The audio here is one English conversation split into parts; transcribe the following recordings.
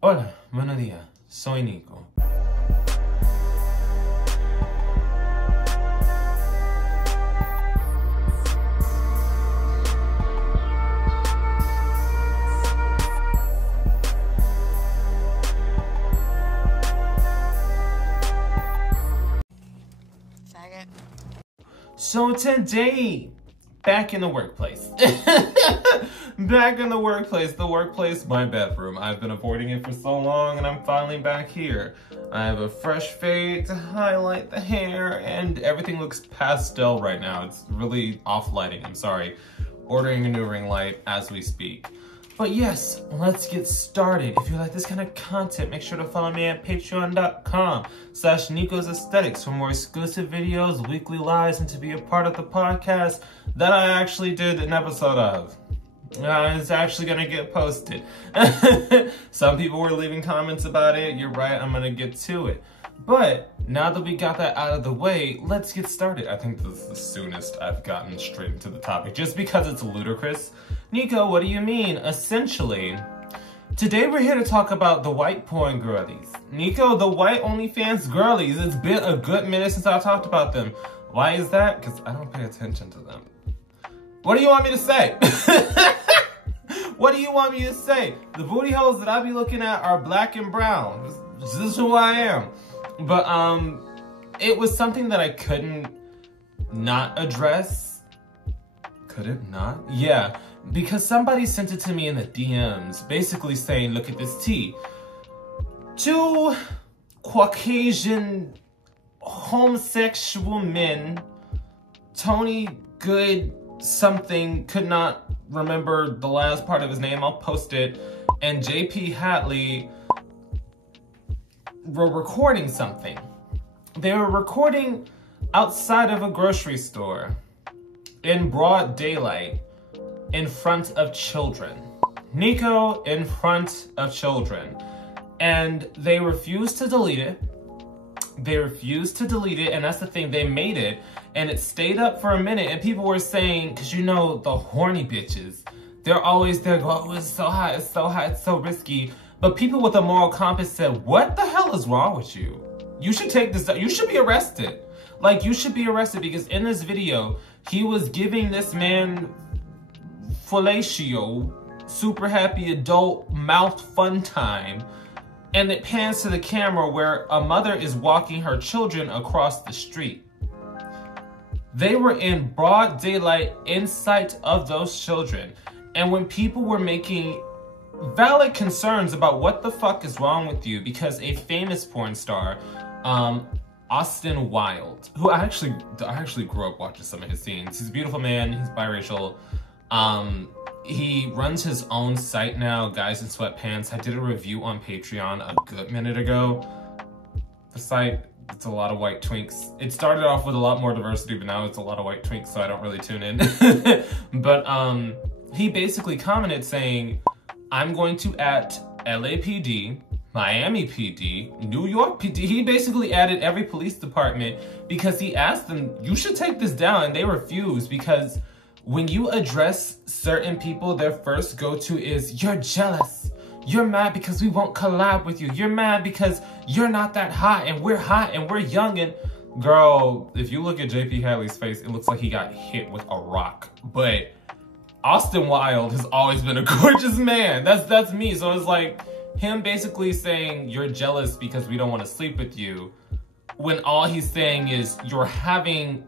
Hola, buenos días. Soy Nico. So today, back in the workplace. Back in the workplace, my bedroom. I've been avoiding it for so long and I'm finally back here. I have a fresh fade to highlight the hair and everything looks pastel right now. It's really off lighting, I'm sorry. Ordering a new ring light as we speak. But yes, let's get started. If you like this kind of content, make sure to follow me at patreon.com/Nicosaesthetics for more exclusive videos, weekly lives, and to be a part of the podcast that I actually did an episode of. It's actually gonna get posted. Some people were leaving comments about it. You're right, I'm gonna get to it. But now that we got that out of the way, let's get started. I think this is the soonest I've gotten straight into the topic, just because it's ludicrous. Nico, what do you mean? Essentially, today we're here to talk about the white porn girlies. Nico, the white OnlyFans girlies. It's been a good minute since I talked about them. Why is that? Because I don't pay attention to them. What do you want me to say? What do you want me to say? The booty holes that I be looking at are black and brown. This is who I am. But it was something that I couldn't not address. Could it not? Yeah, because somebody sent it to me in the DMs, basically saying, look at this tea. Two Caucasian homosexual men, Tony Good something, could not remember the last part of his name, I'll post it, and JP Hatley were recording something. They were recording outside of a grocery store in broad daylight in front of children. Nico, in front of children. And they refused to delete it. They refused to delete it, and that's the thing, they made it, and it stayed up for a minute, and people were saying, because you know, the horny bitches, they're always there going, oh, it's so hot, it's so hot, it's so risky. But people with a moral compass said, what the hell is wrong with you? You should take this, you should be arrested. Like, you should be arrested, because in this video, he was giving this man fellatio, super happy adult mouth fun time, and it pans to the camera where a mother is walking her children across the street. They were in broad daylight in sight of those children. And when people were making valid concerns about what the fuck is wrong with you, because a famous porn star, Austin Wilde, who I actually grew up watching some of his scenes. He's a beautiful man, he's biracial. He runs his own site now, Guys in Sweatpants. I did a review on Patreon a good minute ago. The site, it's a lot of white twinks. It started off with a lot more diversity, but now it's a lot of white twinks, so I don't really tune in. But he basically commented saying, I'm going to at LAPD, Miami PD, New York PD. He basically added every police department because he asked them, you should take this down, and they refused, because when you address certain people, their first go-to is, you're jealous. You're mad because we won't collab with you. You're mad because you're not that hot and we're young. And girl, if you look at JP Hadley's face, it looks like he got hit with a rock. But Austin Wilde has always been a gorgeous man. That's me. So it's like him basically saying you're jealous because we don't want to sleep with you, when all he's saying is you're having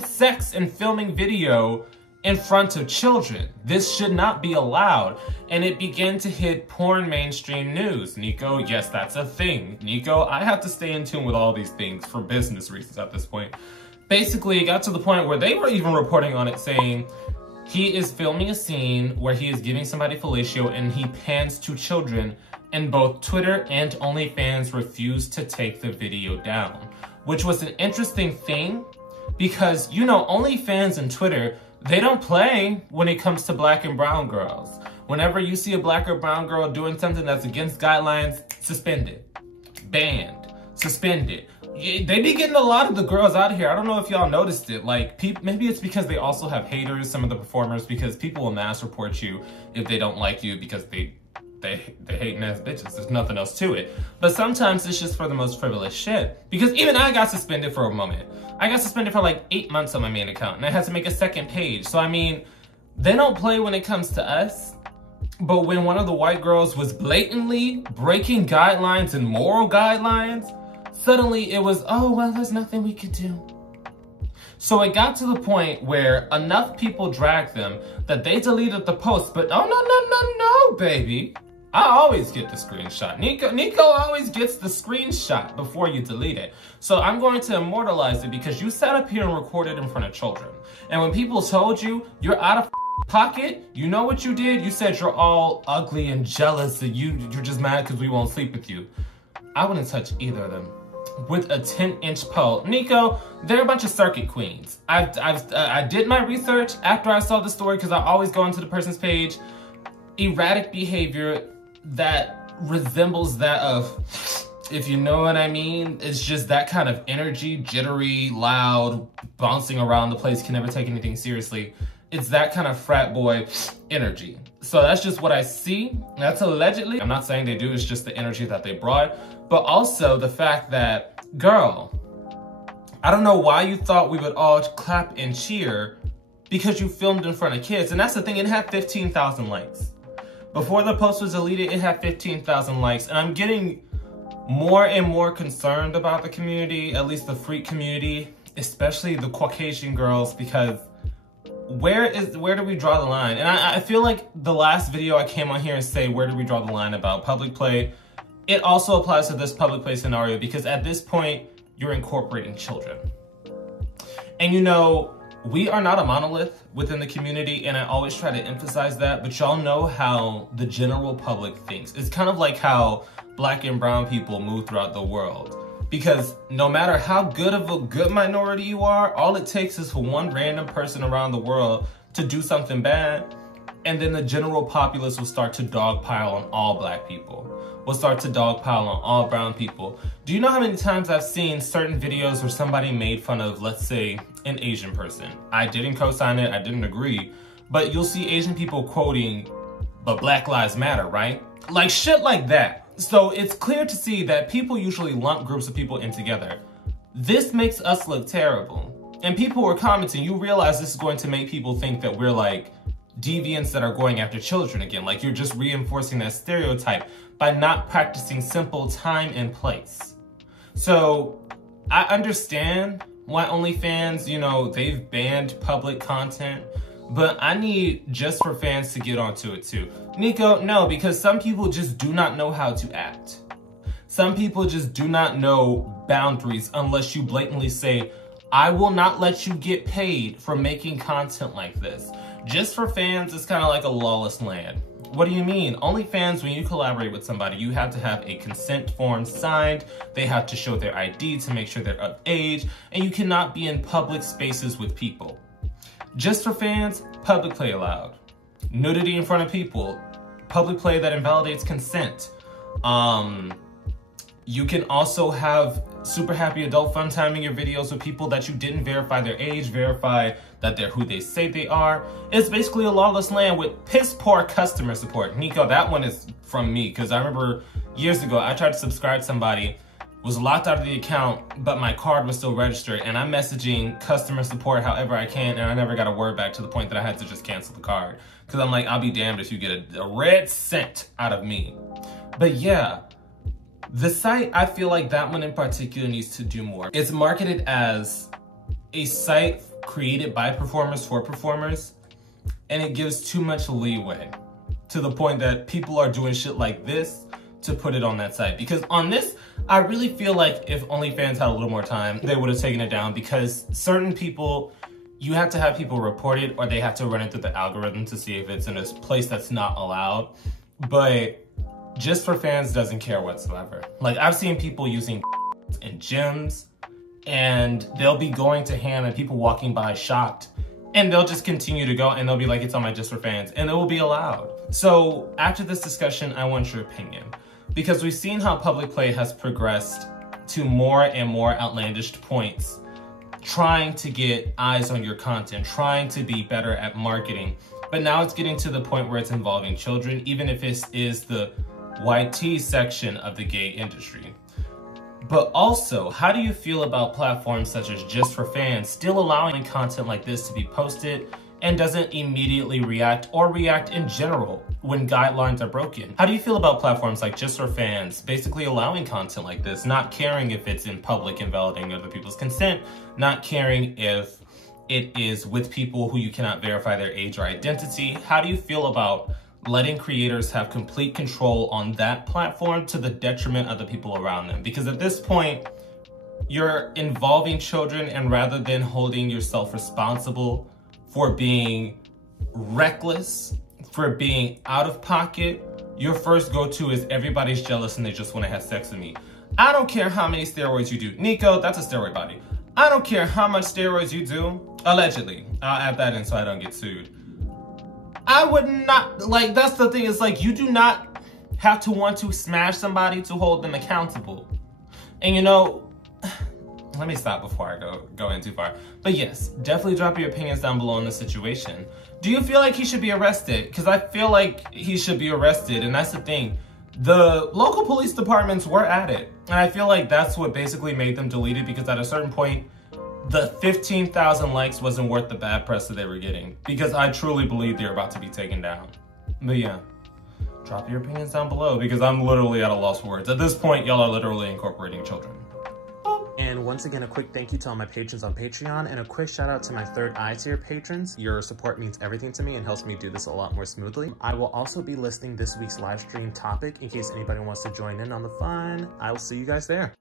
sex and filming video in front of children. This should not be allowed. And it began to hit porn mainstream news. Nico, yes, that's a thing. Nico, I have to stay in tune with all these things for business reasons at this point. Basically, it got to the point where they were even reporting on it saying he is filming a scene where he is giving somebody fellatio and he pans to children, and both Twitter and OnlyFans refused to take the video down. Which was an interesting thing because, you know, OnlyFans and Twitter, they don't play when it comes to black and brown girls. Whenever you see a black or brown girl doing something that's against guidelines, suspended, banned, suspended. They be getting a lot of the girls out here. I don't know if y'all noticed it. Like, maybe it's because they also have haters, some of the performers, because people will mass report you if they don't like you because they they hating ass bitches. There's nothing else to it. But sometimes it's just for the most frivolous shit. Because even I got suspended for a moment. I got suspended for like 8 months on my main account, and I had to make a second page. So I mean, they don't play when it comes to us. But when one of the white girls was blatantly breaking guidelines and moral guidelines, suddenly it was, oh, well, there's nothing we could do. So it got to the point where enough people dragged them that they deleted the post. But oh, no, baby. I always get the screenshot. Nico always gets the screenshot before you delete it. So I'm going to immortalize it because you sat up here and recorded in front of children. And when people told you you're out of pocket, you know what you did? You said you're all ugly and jealous and you're just mad because we won't sleep with you. I wouldn't touch either of them with a 10-inch pole. Nico, they're a bunch of circuit queens. I did my research after I saw the story because I always go into the person's page. Erratic behavior that resembles that of, if you know what I mean, it's just that kind of energy, jittery, loud, bouncing around the place, can never take anything seriously. It's that kind of frat boy energy. So that's just what I see. That's allegedly. I'm not saying they do, it's just the energy that they brought. But also the fact that, girl, I don't know why you thought we would all clap and cheer because you filmed in front of kids. And that's the thing, it had 15,000 likes. Before the post was deleted, it had 15,000 likes. And I'm getting more and more concerned about the community, at least the freak community, especially the Caucasian girls, because where do we draw the line? And I feel like the last video I came on here and say, where do we draw the line about public play? It also applies to this public play scenario because at this point, you're incorporating children. And you know, we are not a monolith within the community, and I always try to emphasize that, but y'all know how the general public thinks. It's kind of like how Black and brown people move throughout the world. Because no matter how good of a good minority you are, all it takes is for one random person around the world to do something bad, and then the general populace will start to dogpile on all Black people. Will start to dogpile on all brown people. Do you know how many times I've seen certain videos where somebody made fun of, let's say, an Asian person? I didn't co-sign it, I didn't agree, but you'll see Asian people quoting, but Black Lives Matter, right? Like shit like that. So it's clear to see that people usually lump groups of people in together. This makes us look terrible. And people were commenting, you realize this is going to make people think that we're like deviants that are going after children again. Like you're just reinforcing that stereotype by not practicing simple time and place. So I understand why OnlyFans, you know, they've banned public content, but I need Just for Fans to get onto it too. Nico, no, because some people just do not know how to act. Some people just do not know boundaries unless you blatantly say, I will not let you get paid for making content like this. Just for Fans is kind of like a lawless land. What do you mean? OnlyFans, when you collaborate with somebody, you have to have a consent form signed. They have to show their ID to make sure they're of age, and you cannot be in public spaces with people. Just for Fans, public play allowed. Nudity in front of people, public play that invalidates consent. You can also have super happy adult fun time in your videos with people that you didn't verify their age, verify that they're who they say they are. It's basically a lawless land with piss poor customer support. Nico, that one is from me, because I remember years ago, I tried to subscribe to somebody, was locked out of the account, but my card was still registered, and I'm messaging customer support however I can, and I never got a word back to the point that I had to just cancel the card. Because I'm like, I'll be damned if you get a red cent out of me. But yeah, the site, I feel like that one in particular needs to do more. It's marketed as a site created by performers for performers, and it gives too much leeway to the point that people are doing shit like this to put it on that site. Because on this, I really feel like if OnlyFans had a little more time, they would have taken it down, because certain people, you have to have people report it, or they have to run it through the algorithm to see if it's in a place that's not allowed. But Just for Fans doesn't care whatsoever. Like, I've seen people using in gyms, and they'll be going to ham and people walking by shocked, and they'll just continue to go, and they'll be like, it's on my Just for Fans, and it will be allowed. So after this discussion, I want your opinion, because we've seen how public play has progressed to more and more outlandish points, trying to get eyes on your content, trying to be better at marketing. But now it's getting to the point where it's involving children, even if it is the YT section of the gay industry. But also, how do you feel about platforms such as Just for Fans still allowing content like this to be posted and doesn't immediately react or react in general when guidelines are broken? How do you feel about platforms like Just for Fans basically allowing content like this, not caring if it's in public and validating other people's consent, not caring if it is with people who you cannot verify their age or identity? How do you feel about letting creators have complete control on that platform to the detriment of the people around them? Because at this point, you're involving children, and rather than holding yourself responsible for being reckless, for being out of pocket, your first go-to is everybody's jealous and they just want to have sex with me. I don't care how many steroids you do. Nico, that's a steroid body. I don't care how much steroids you do. Allegedly. I'll add that in so I don't get sued. I would not, like, that's the thing, is like, you do not have to want to smash somebody to hold them accountable. And you know, let me stop before I go in too far. But yes, definitely drop your opinions down below on the situation. Do you feel like he should be arrested? Because I feel like he should be arrested, and that's the thing. The local police departments were at it, and I feel like that's what basically made them delete it, because at a certain point, the 15,000 likes wasn't worth the bad press that they were getting, because I truly believe they're about to be taken down. But yeah, drop your opinions down below, because I'm literally at a loss for words. At this point, y'all are literally incorporating children. And once again, a quick thank you to all my patrons on Patreon, and a quick shout out to my third eye tier patrons. Your support means everything to me and helps me do this a lot more smoothly. I will also be listing this week's live stream topic in case anybody wants to join in on the fun. I will see you guys there.